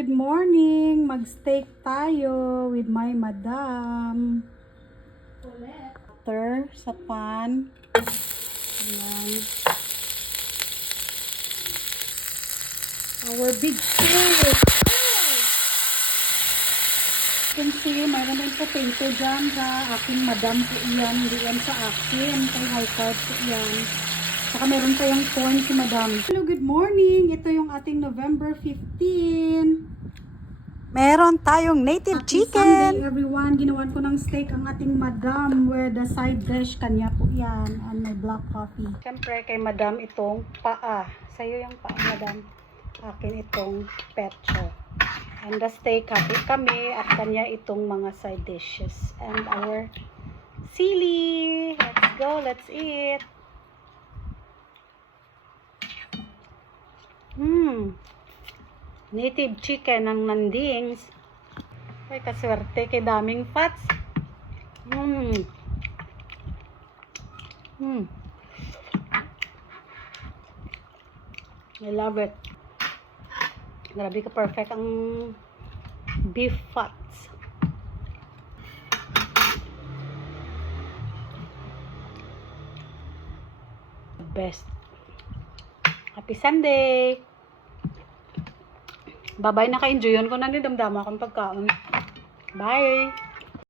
good morning. Mag-steak tayo with my madam. Butter sa pan. Ayan. Our big steak. You can see, mayroon din potato dyan sa aking madam po iyan. Hindi yan sa akin. Kay high carb po iyan. Saka meron tayong corn si madam. Hello, good morning. Ito yung ating November 15. Meron tayong native Happy chicken. Sunday everyone. Ginawan ko ng steak ang ating madam where the side dish kanya po yan. And my black coffee. Siyempre kay madam itong paa. Sa'yo yung paa madam. Akin itong pecho. And the steak happy kami. At kanya itong mga side dishes. And our sili. Let's go. Let's eat. Native chicken ng Nandings. Ay, kaswerte kay daming fats. I love it. Grabe ka perfect ang beef fats. Best. Happy Sunday! Bye-bye na ka-enjoy yun ko na ni damdama akong pagkaon. Bye!